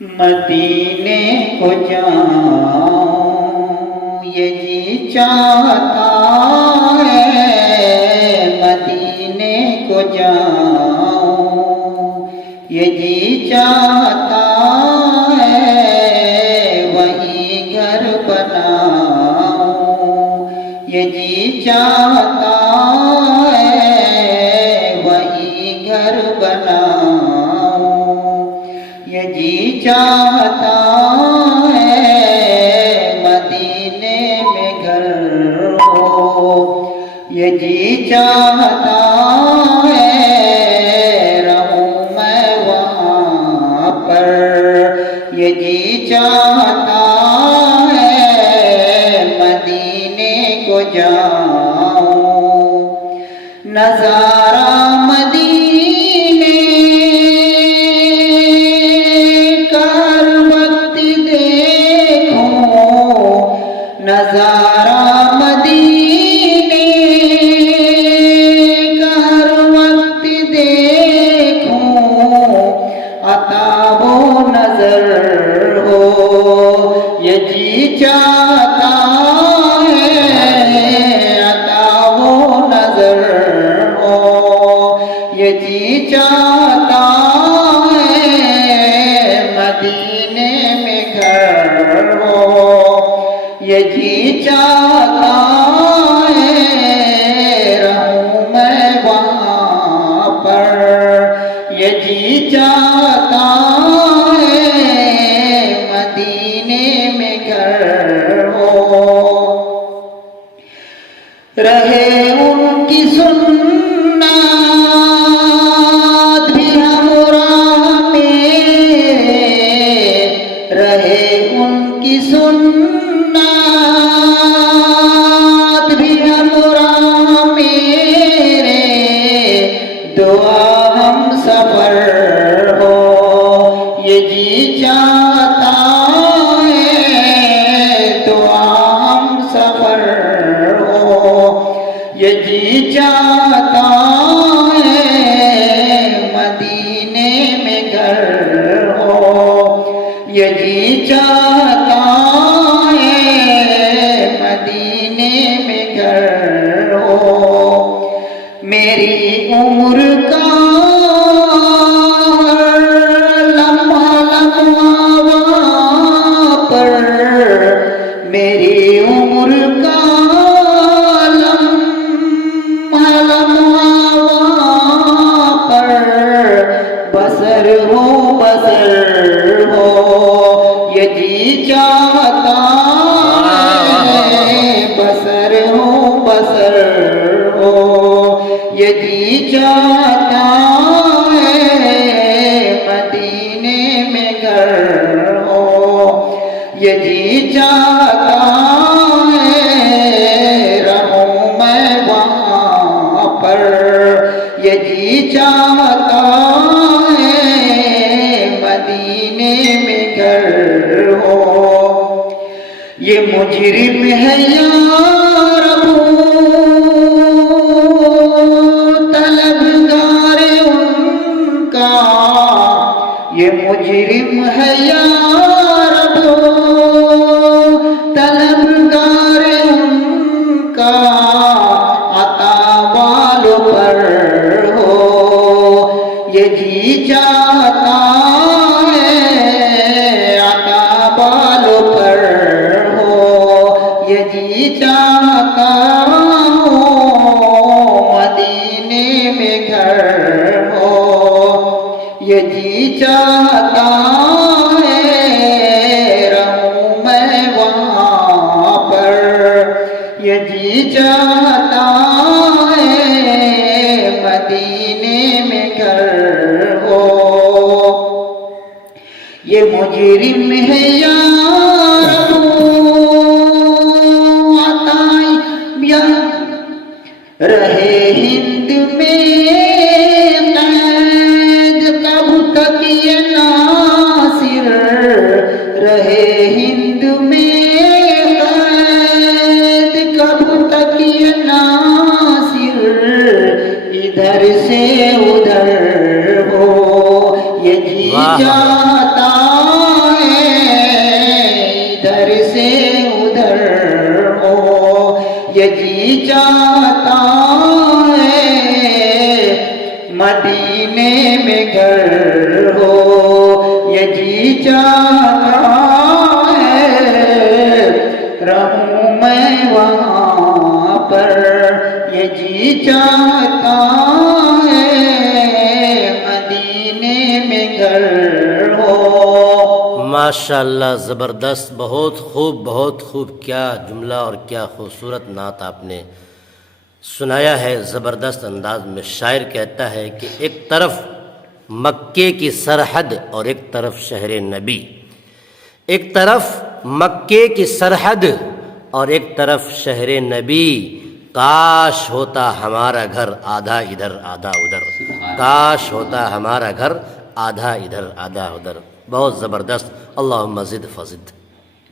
مدینے کو جاؤں یہ جی چاہتا ہے، مدینے کو جاؤں یہ جی چاہتا ہے، وہیں گھر بناؤں یہ جی چاہتا ہے، وہیں گھر بناؤں یہ جی چاہتا ہے، مدینے میں گھر ہو یہ جی چاہتا ہے، رہوں میں وہاں پر یہ جی چاہتا ہے، مدینے کو جاؤں نظارہ مدینے کا ہر وقت دیکھوں، نظارہ مدینے کا ہر وقت دیکھوں، عطا وہ نظر ہو یہ جی چاہتا ہے، عطا وہ نظر ہو یہ جی چاہتا ہے، مدینے میں گھر ہو یہ جی چاہتا ہے، رہوں میں وہاں پر یہ جی چاہتا ہے، مدینے میں گھر ہو رہے ان کی سنت بھی ہمراہ میرے، رہے ان کی سنت بھی ہمراہ میرے، دعا ہم سفر ہو یہ جی چاہتا ہے، دعا ہم سفر ہو یہ جی چاہتا ہے، مدینے میں گھر ہو یہ جی چاہتا ہے، مدینے میں گھر ہو میری عمر کا لمحہ لمحہ وہاں پر، میری عمر کا لمحہ لمحہ وہاں پر، بسر ہو یہ جی چاہتا ہے، بسر ہو یہ جی چاہتا ہے، مدینے میں گھر ہو یہ جی چاہتا ہے، رہوں میں وہاں پر یہ جی چاہتا ہے، مدینے میں گھر ہو یہ مجرم ہے یا رب طلبگار ان کا، یہ مجرم ہے یا رب طلبگار ان کا، عطا والوں پر ہو یہ جی چاہتا ہے، عطا والوں پر ہو یہ جی چاہتا ہو، مدینے میں گھر ہو یہ جی چاہتا ہے، رہوں میں وہاں پر یہ جی چاہتا ہے، مدینے میں گھر ہو یہ مجرم ہے یا رب عطائی یا رہے ہند میں قید کب تک یہ ناصر، رہے ہند میں قید کب تک یہ ناصر، ادھر سے ادھر ہو یہ جی چاہتا چاہتا ہے رہوں میں وہاں پر، یہ جی چاہتا ہے مدینے میں گھر ہو۔ ماشاءاللہ، زبردست، بہت خوب بہت خوب، کیا جملہ اور کیا خوبصورت نعت آپ نے سنایا ہے زبردست انداز میں۔ شاعر کہتا ہے کہ ایک طرف مکے کی سرحد اور ایک طرف شہر نبی، ایک طرف مکے کی سرحد اور ایک طرف شہر نبی، کاش ہوتا ہمارا گھر آدھا ادھر آدھا ادھر، کاش ہوتا ہمارا گھر آدھا ادھر آدھا ادھر۔ بہت زبردست، اللہم زد فزد۔